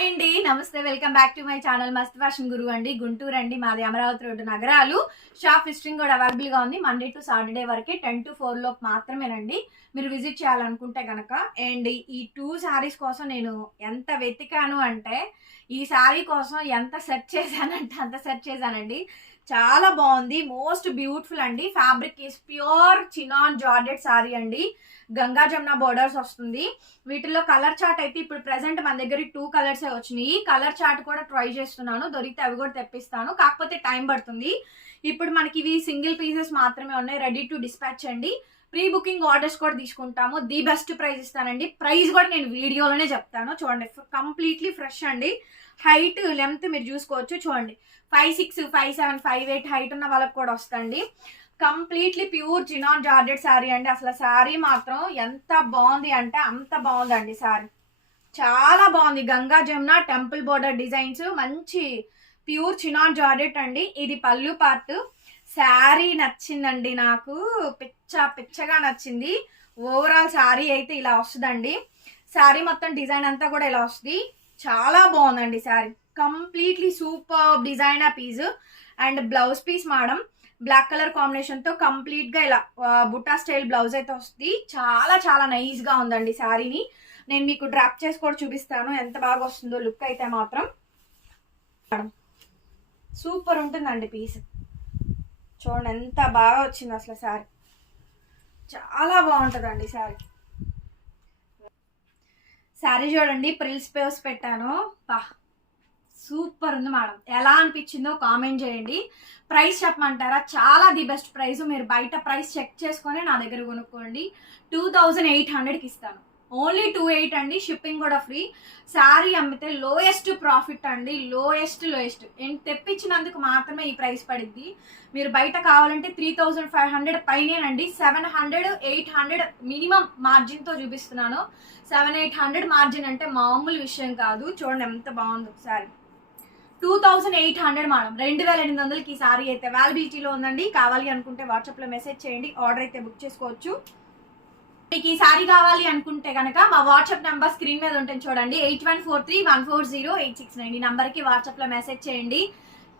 Hi అండి, నమస్తే. Welcome back to my channel మస్త్ ఫ్యాషన్ గురు అండి. గుంటూరు అండి, మాది అమరావతి రోడ్డు నగరాలు. షాప్ విజిటింగ్ కూడా అవైలబుల్ గా ఉంది. మండే టు సాటర్డే వరకే 10 to 4 లోపు మాత్రమేనండి మీరు విజిట్ చేయాలనుకుంటే కనుక. అండ్ ఈ 2 శారీస్ కోసం నేను ఎంత వెతికాను అంటే, ఈ శారీ కోసం ఎంత సెర్చ్ చేశానంటే అంత సెర్చ్ చేశానండి. చాలా బాగుంది, మోస్ట్ బ్యూటిఫుల్ అండి. Fabric is pure chinon georgette sari అండి. గంగా జమున బోర్డర్స్ వస్తుంది. వీటిలో కలర్ చార్ట్ అయితే ఇప్పుడు ప్రెసెంట్ మన దగ్గర 2 కలర్స్ వచ్చినాయి. కలర్ చార్ట్ కూడా ట్రై చేస్తున్నాను, దొరికితే అవి కూడా తెప్పిస్తాను, కాకపోతే టైం పడుతుంది. ఇప్పుడు మనకి ఇవి సింగిల్ పీసెస్ మాత్రమే ఉన్నాయి, రెడీ టు డిస్పాచ్ అండి. ప్రీ బుకింగ్ ఆర్డర్స్ కూడా తీసుకుంటాము. ది బెస్ట్ ప్రైస్ ఇస్తానండి. ప్రైస్ కూడా నేను వీడియోలోనే చెప్తాను. చూడండి, కంప్లీట్లీ ఫ్రెష్ అండి. హైట్ లెంత్ మీరు చూసుకోవచ్చు. చూడండి, 5'6", 5'7", 5'8" హైట్ ఉన్న వాళ్ళకి కూడా వస్తుంది. Completely pure chinon georgette sari అండి. అసలు శారీ మాత్రం ఎంత బాగుంది అంటే అంత బాగుందండి. శారీ చాలా బాగుంది. Ganga Jamuna temple border designs, మంచి ప్యూర్ చినాన్ జార్జెట్ అండి. ఇది పళ్ళు పార్ట్. శారీ నచ్చిందండి నాకు, పిచ్చగా నచ్చింది. ఓవరాల్ శారీ అయితే ఇలా వస్తుందండి. శారీ మొత్తం డిజైన్ అంతా కూడా ఇలా వస్తుంది. చాలా బాగుందండి sari. Completely super designer piece. And blouse piece madam black colour combination తో కంప్లీట్ గా ఇలా బుట్టా స్టైల్ బ్లౌజ్ అయితే వస్తుంది. చాలా నైస్ గా ఉందండి శారీని. నేను మీకు డ్రాప్ చేసి కూడా చూపిస్తాను ఎంత బాగా వస్తుందో లుక్ అయితే మాత్రం. సూపర్ ఉంటుందండి పీస్. చూడండి ఎంత బాగా వచ్చింది అసలు శారీ. చాలా బాగుంటుందండి శారీ. శారీ చూడండి, ప్రిల్స్ పేస్ పెట్టాను. సూపర్ ఉంది మేడం. ఎలా అనిపించిందో కామెంట్ చేయండి. ప్రైస్ చెప్పమంటారా? చాలా ది బెస్ట్ ప్రైస్. మీరు బయట ప్రైస్ చెక్ చేసుకొని నా దగ్గర కొనుక్కోండి. 2800కి ఇస్తాను. ఓన్లీ 28 అండి. షిప్పింగ్ కూడా ఫ్రీ. శారీ అమ్మితే లోయెస్ట్ ప్రాఫిట్ అండి. లోయెస్ట్ తెప్పించినందుకు మాత్రమే ఈ ప్రైస్ పడిద్ది. మీరు బయట కావాలంటే 3500 పైనేనండి. 700, 800 మినిమం మార్జిన్ తో చూపిస్తున్నాను. 700-800 మార్జిన్ అంటే మామూలు విషయం కాదు. చూడండి ఎంత బాగుంది శారీ. 2800 మేడం. 2800కి ఈ శారీ అయితే అవైలబిలిటీలో ఉందండి. కావాలి అనుకుంటే వాట్సాప్ లో మెసేజ్ చేయండి, ఆర్డర్ అయితే బుక్ చేసుకోవచ్చు. మీకు ఈ శారీ కావాలి అనుకుంటే కనుక మా వాట్సాప్ నెంబర్ స్క్రీన్ మీద ఉంటుంది చూడండి, 8143140869. ఈ నంబర్ కి వాట్సాప్ లో మెసేజ్ చేయండి.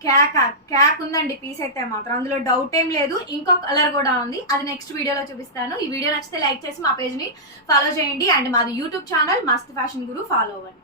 క్యాక్ ఉందండి పీస్ అయితే మాత్రం, అందులో డౌట్ ఏం లేదు. ఇంకో కలర్ కూడా ఉంది, అది నెక్స్ట్ వీడియోలో చూపిస్తాను. ఈ వీడియో నచ్చితే లైక్ చేసి మా పేజ్ ని ఫాలో చేయండి. అండ్ మాది యూట్యూబ్ ఛానల్ మస్త్ ఫ్యాషన్ గురు, ఫాలో అవ్వండి.